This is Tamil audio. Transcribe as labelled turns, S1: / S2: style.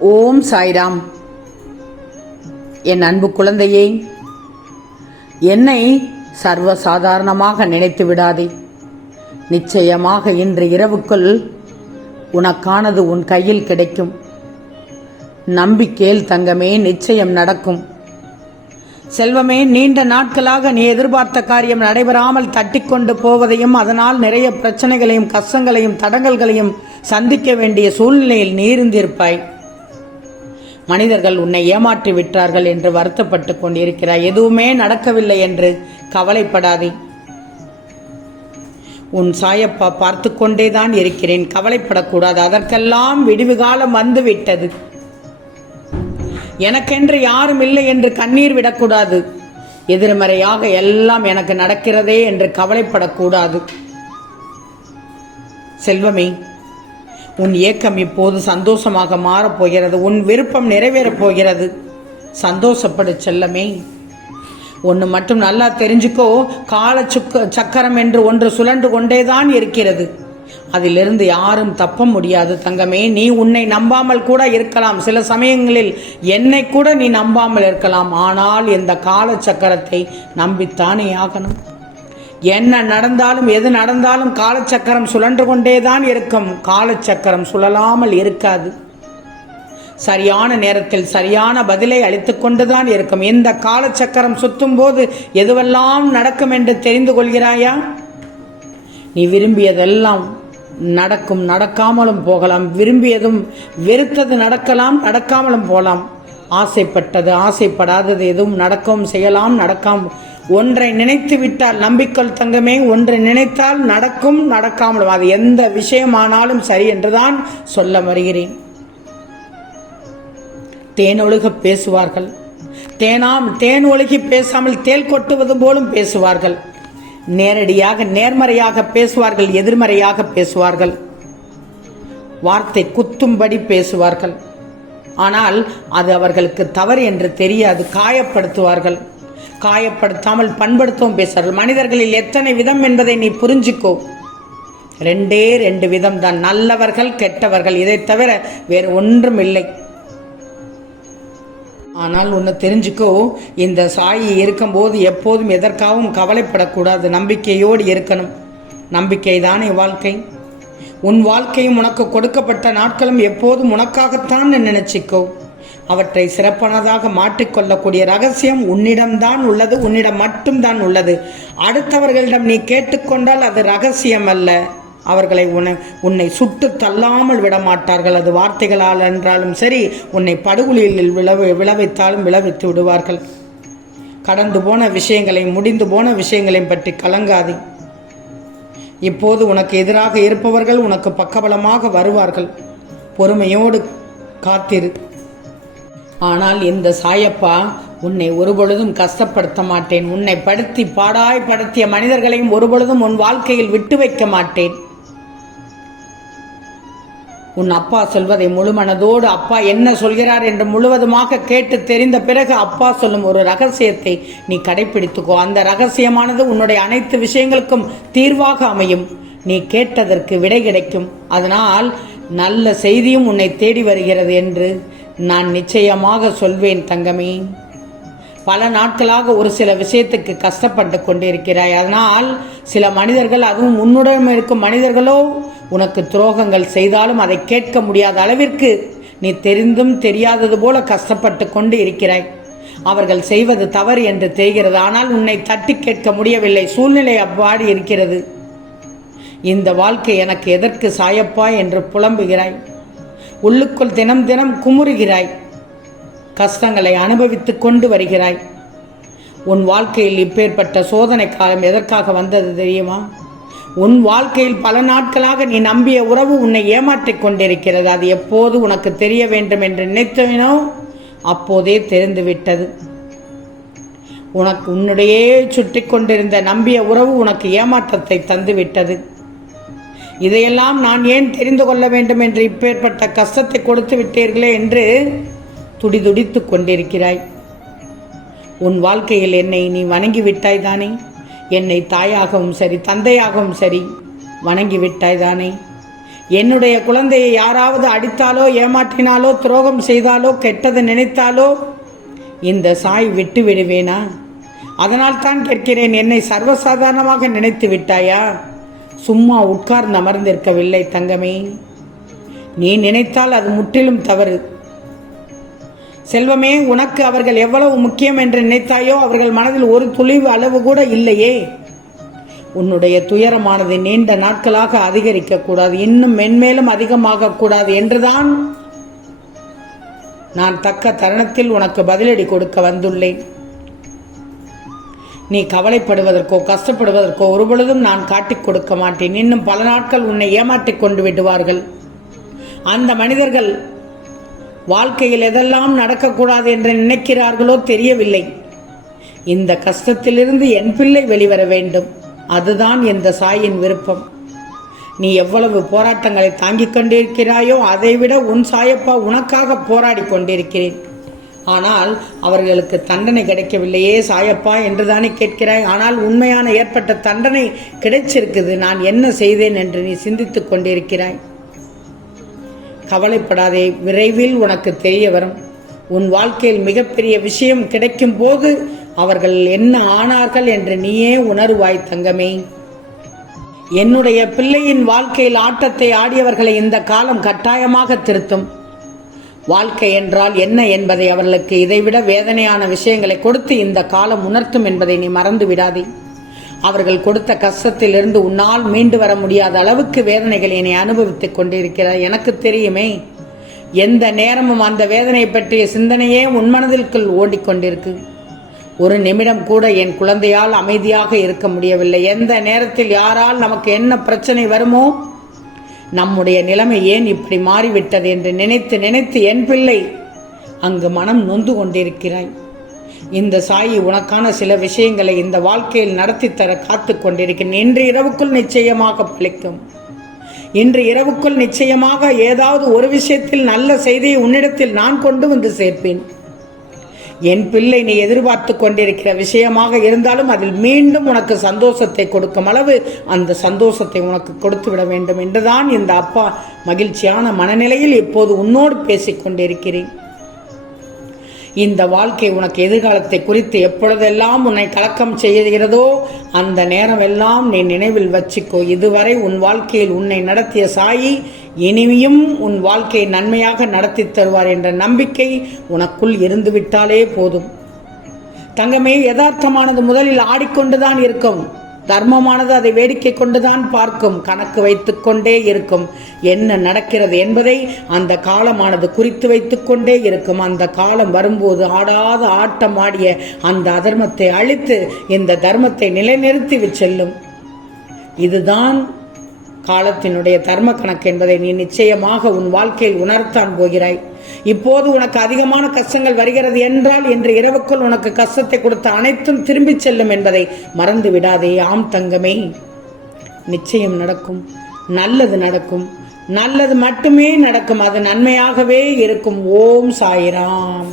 S1: ஓம் சாய்ராம். என் அன்பு குழந்தையே என்னை சர்வசாதாரணமாக நினைத்து விடாதே. நிச்சயமாக இன்று இரவுக்குள் உனக்கானது உன் கையில் கிடைக்கும். நம்பிக்கையில் தங்கமே நிச்சயம் நடக்கும். செல்வமே நீண்ட நாட்களாக நீ எதிர்பார்த்த காரியம் நடைபெறாமல் தட்டிக்கொண்டு போவதையும் அதனால் நிறைய பிரச்சனைகளையும் கஷ்டங்களையும் தடங்கல்களையும் சந்திக்க வேண்டிய சூழ்நிலையில் நீ இருந்திருப்பாய். மனிதர்கள் உன்னை ஏமாற்றி விட்டார்கள் என்று வருத்தப்பட்டு கொண்டிருக்கிறாய். எதுவுமே நடக்கவில்லை என்று கவலைப்படாதே. உன் சாயப்பா பார்த்து கொண்டேதான் இருக்கிறேன். கவலைப்படக்கூடாது. அதற்கெல்லாம் விடிவு காலம் வந்து விட்டது எனக்கென்று யாரும் இல்லை என்று கண்ணீர் விடக்கூடாது. எதிர்மறையாக எல்லாம் எனக்கு நடக்கிறதே என்று கவலைப்படக்கூடாது. செல்வமே உன் ஏக்கம் இப்போது சந்தோஷமாக மாறப்போகிறது. உன் விருப்பம் நிறைவேறப் போகிறது. சந்தோஷப்படு செல்லமே. ஒன்று மட்டும் நல்லா தெரிஞ்சுக்கோ. கால சுக்க சக்கரம் என்று ஒன்று சுழன்று கொண்டேதான் இருக்கிறது. அதிலிருந்து யாரும் தப்ப முடியாது தங்கமே. நீ உன்னை நம்பாமல் கூட இருக்கலாம். சில சமயங்களில் என்னை கூட நீ நம்பாமல் இருக்கலாம். ஆனால் இந்த கால சக்கரத்தை நம்பித்தானே ஆகணும். என்ன நடந்தாலும் எது நடந்தாலும் காலச்சக்கரம் சுழன்று கொண்டே தான் இருக்கும். காலச்சக்கரம் சுழலாமல் இருக்காது. சரியான நேரத்தில் சரியான பதிலை அளித்துக் கொண்டுதான் இருக்கும். இந்த காலச்சக்கரம் சுத்தும் போது எதுவெல்லாம் நடக்கும் என்று தெரிந்து கொள்கிறாயா? நீ விரும்பியதெல்லாம் நடக்கும் நடக்காமலும் போகலாம். விரும்பியதும் வெறுத்தது நடக்கலாம் நடக்காமலும் போகலாம். ஆசைப்பட்டது ஆசைப்படாதது எதுவும் நடக்கவும் செய்யலாம் நடக்காம ஒன்றை நினைத்து விட்டால் நம்பிக்கொள் தங்கமே ஒன்றை நினைத்தால் நடக்கும் நடக்காமலும். அது எந்த விஷயமானாலும் சரி என்றுதான் சொல்ல வருகிறேன். தேனொழுக பேசுவார்கள். தேனாம் தேன் ஒழுகி பேசாமல் தேல் கொட்டுவது போலும் பேசுவார்கள். நேரடியாக நேர்மறையாக பேசுவார்கள் எதிர்மறையாக பேசுவார்கள். வார்த்தை குத்தும்படி பேசுவார்கள். ஆனால் அது அவர்களுக்கு தவறு என்று தெரியாது காயப்படுத்துவார்கள். காயப்படுத்தாமல் பண்படுத்தவும் பேசுகிறார்கள். மனிதர்களில் எத்தனை விதம் என்பதை நீ புரிஞ்சுக்கோ. ரெண்டே ரெண்டு விதம் தான். நல்லவர்கள் கெட்டவர்கள். இதை தவிர வேறு ஒன்றும் இல்லை. ஆனால் ஒன்று தெரிஞ்சுக்கோ இந்த சாயி இருக்கும்போது எப்போதும் எதற்காகவும் கவலைப்படக்கூடாது. நம்பிக்கையோடு இருக்கணும். நம்பிக்கை தானே வாழ்க்கை. உன் வாழ்க்கையும் உனக்கு கொடுக்கப்பட்ட நாட்களும் எப்போதும் உனக்காகத்தான் நினைச்சிக்கோ. அவற்றை சிறப்பானதாக மாற்றிக்கொள்ளக்கூடிய ரகசியம் உன்னிடம்தான் உள்ளது உன்னிடம் மட்டும்தான் உள்ளது. அடுத்தவர்களிடம் நீ கேட்டுக்கொண்டால் அது ரகசியம் அல்ல அவர்களை உன உன்னை சுட்டு தள்ளாமல் விடமாட்டார்கள். அது வார்த்தைகளால் என்றாலும் சரி உன்னை படுகொலியில் விளவு விளைவித்தாலும் விளைவித்து விடுவார்கள். கடந்து போன விஷயங்களையும் முடிந்து போன விஷயங்களையும் பற்றி கலங்காதே. இப்போது உனக்கு எதிராக இருப்பவர்கள் உனக்கு பக்கபலமாக வருவார்கள். பொறுமையோடு காத்திரு. ஆனால் இந்த சாயப்பா உன்னை ஒருபொழுதும் கஷ்டப்படுத்த மாட்டேன். உன்னை படுத்தி பாடாய் படுத்திய மனிதர்களையும் ஒருபொழுதும் உன் வாழ்க்கையில் விட்டு வைக்க மாட்டேன். உன் அப்பா சொல்வதை முழுமனதோடு அப்பா என்ன சொல்கிறார் என்று முழுவதுமாக கேட்டு தெரிந்த பிறகு அப்பா சொல்லும் ஒரு ரகசியத்தை நீ கடைபிடித்துக்கோ அந்த ரகசியமானது உன்னுடைய அனைத்து விஷயங்களுக்கும் தீர்வாக அமையும். நீ கேட்டதற்கு விடை கிடைக்கும். அதனால் நல்ல செய்தியும் உன்னை தேடி வருகிறது என்று நான் நிச்சயமாக சொல்வேன் தங்கமே. பல நாட்களாக ஒரு சில விஷயத்துக்கு கஷ்டப்பட்டு கொண்டிருக்கிறாய். அதனால் சில மனிதர்கள் அதுவும் உன்னுடன் இருக்கும் மனிதர்களோ உனக்கு துரோகங்கள் செய்தாலும் அதை கேட்க முடியாத அளவிற்கு நீ தெரிந்தும் தெரியாதது போல கஷ்டப்பட்டு கொண்டு இருக்கிறாய் அவர்கள் செய்வது தவறு என்று தெரிகிறது. ஆனால் உன்னை தட்டி கேட்க முடியவில்லை. சூழ்நிலை அவ்வாறு இருக்கிறது. இந்த வாழ்க்கை எனக்கு எதற்கு சாயப்பா என்று புலம்புகிறாய். உள்ளுக்குள் தினம் தினம் குமுறுகிறாய். கஷ்டங்களை அனுபவித்து கொண்டு வருகிறாய். உன் வாழ்க்கையில் இப்பேற்பட்ட சோதனை காலம் எதற்காக வந்தது தெரியுமா? உன் வாழ்க்கையில் பல நாட்களாக நீ நம்பிய உறவு உன்னை ஏமாற்றிக் கொண்டிருக்கிறது. அது எப்போது உனக்கு தெரிய வேண்டும் என்று நினைத்தவனோ அப்போதே தெரிந்துவிட்டது. உனக்கு உன்னுடையே சுட்டி கொண்டிருந்த நம்பிய உறவு உனக்கு ஏமாற்றத்தை தந்துவிட்டது. இதையெல்லாம் நான் ஏன் தெரிந்து கொள்ள வேண்டும் என்று இப்பேற்பட்ட கஷ்டத்தை கொடுத்து விட்டீர்களே என்று துடிதுடித்து கொண்டிருக்கிறாய். உன் வாழ்க்கையில் என்னை நீ வணங்கி விட்டாய் தானே? என்னை தாயாகவும் சரி தந்தையாகவும் சரி வணங்கி விட்டாய் தானே? என்னுடைய குழந்தையை யாராவது அடித்தாலோ ஏமாற்றினாலோ துரோகம் செய்தாலோ கெட்டது நினைத்தாலோ இந்த சாய் விட்டு விடுவேனா? அதனால் தான் கேட்கிறேன் என்னை சர்வசாதாரணமாக நினைத்து விட்டாயா? சும்மா உட்கார்ந்து அமர்ந்திருக்கவில்லை தங்கமே. நீ நினைத்தால் அது முற்றிலும் தவறு. செல்வமே உனக்கு அவர்கள் எவ்வளவு முக்கியம் என்று நினைத்தாயோ அவர்கள் மனதில் ஒரு துளிவு அளவு கூட இல்லையே. உன்னுடைய துயரமானது நீண்ட நாட்களாக அதிகரிக்க கூடாது இன்னும் மென்மேலும் அதிகமாக கூடாது என்றுதான் நான் தக்க தருணத்தில் உனக்கு பதிலடி கொடுக்க வந்துள்ளேன். நீ கவலைப்படுவதற்கோ கஷ்டப்படுவதற்கோ ஒருபொழுதும் நான் காட்டிக் கொடுக்க மாட்டேன். இன்னும் பல நாட்கள் உன்னை ஏமாற்றிக் கொண்டு விடுவார்கள். அந்த மனிதர்கள் வாழ்க்கையில் எதெல்லாம் நடக்கக்கூடாது என்று நினைக்கிறார்களோ தெரியவில்லை. இந்த கஷ்டத்திலிருந்து என் பிள்ளை வெளிவர வேண்டும். அதுதான் இந்த சாயின் விருப்பம். நீ எவ்வளவு போராட்டங்களை தாங்கிக் கொண்டிருக்கிறாயோ அதைவிட உன் சாயப்பா உனக்காக போராடி கொண்டிருக்கிறேன். ஆனால் அவர்களுக்கு தண்டனை கிடைக்கவில்லையே சாயப்பா என்றுதானே கேட்கிறாய்? ஆனால் உண்மையான ஏற்பட்ட தண்டனை கிடைச்சிருக்குது நான் என்ன செய்தேன் என்று நீ சிந்தித்துக் கொண்டிருக்கிறாய். கவலைப்படாதே விரைவில் உனக்கு தெரிய வரும். உன் வாழ்க்கையில் மிகப்பெரிய விஷயம் கிடைக்கும் போது அவர்கள் என்ன ஆனார்கள் என்று நீயே உணர்வாய் தங்கமே. என்னுடைய பிள்ளையின் வாழ்க்கையில் ஆட்டத்தை ஆடியவர்களை இந்த காலம் கட்டாயமாக திருத்தும். வாழ்க்கை என்றால் என்ன என்பதை அவர்களுக்கு இதைவிட வேதனையான விஷயங்களை கொடுத்து இந்த காலம் உணர்த்தும் என்பதை நீ மறந்து விடாதே. அவர்கள் கொடுத்த கஷ்டத்திலிருந்து உன்னால் மீண்டு வர முடியாத அளவுக்கு வேதனைகளை நீ அனுபவித்துக் கொண்டிருக்கிறாய் எனக்கு தெரியுமே எந்த நேரமும் அந்த வேதனை பற்றிய சிந்தனையே உன் மனதிற்குள் ஓடிக்கொண்டிருக்கு ஒரு நிமிடம் கூட என் குழந்தையால் அமைதியாக இருக்க முடியவில்லை. எந்த நேரத்தில் யாரால் நமக்கு என்ன பிரச்சனை வருமோ நம்முடைய நிலைமை ஏன் இப்படி மாறிவிட்டது என்று நினைத்து நினைத்து என் பிள்ளை அங்கு மனம் நொந்து கொண்டிருக்கிறாய். இந்த சாயி உனக்கான சில விஷயங்களை இந்த வாழ்க்கையில் நடத்தி தர காத்து கொண்டிருக்கிறேன். இன்று இரவுக்குள் நிச்சயமாக பழிக்கும். இன்று இரவுக்குள் நிச்சயமாக ஏதாவது ஒரு விஷயத்தில் நல்ல செய்தியை உன்னிடத்தில் நான் கொண்டு வந்து சேர்ப்பேன். என் பிள்ளை நீ எதிர்பார்த்து கொண்டிருக்கிற விஷயமாக இருந்தாலும் அதில் மீண்டும் உனக்கு சந்தோஷத்தை கொடுக்கும் அளவு அந்த சந்தோஷத்தை உனக்கு கொடுத்து விட வேண்டும் என்றுதான் இந்த அப்பா மகிழ்ச்சியான மனநிலையில் இப்போது உன்னோடு பேசிக் கொண்டிருக்கிறேன். இந்த வாழ்க்கை உனக்கு எதிர்காலத்தை குறித்து எப்பொழுதெல்லாம் உன்னை கலக்கம் செய்கிறதோ அந்த நேரம் எல்லாம் நீ நினைவில் வச்சுக்கோ. இதுவரை உன் வாழ்க்கையில் உன்னை நடத்திய சாயி இனியும் உன் வாழ்க்கையை நன்மையாக நடத்தி தருவார் என்ற நம்பிக்கை உனக்குள் இருந்துவிட்டாலே போதும். தங்கமே யதார்த்தமானது முதலில் ஆடிக்கொண்டுதான் இருக்கும். தர்மமானது அதை வேடிக்கை கொண்டுதான் பார்க்கும் கணக்கு வைத்துக்கொண்டே இருக்கும். என்ன நடக்கிறது என்பதை அந்த காலமானது குறித்து வைத்துக்கொண்டே இருக்கும். அந்த காலம் வரும்போது ஆடாத ஆட்டம் ஆடிய அந்த அதர்மத்தை அழித்து இந்த தர்மத்தை நிலைநிறுத்தி செல்லும். இதுதான் காலத்தினுடைய தர்ம கணக்கு என்பதை நீ நிச்சயமாக உன் வாழ்க்கையில் உணர்த்தான் போகிறாய். இப்போது உனக்கு அதிகமான கஷ்டங்கள் வருகிறது என்றால் இன்று இரவுக்குள் உனக்கு கஷ்டத்தை கொடுத்த அனைத்தும் திரும்பிச் செல்லும் என்பதை மறந்து விடாதே. ஆம் தங்கமே. நிச்சயம் நடக்கும். நல்லது நடக்கும். நல்லது மட்டுமே நடக்கும். அது நன்மையாகவே இருக்கும். ஓம் சாய்ராம்.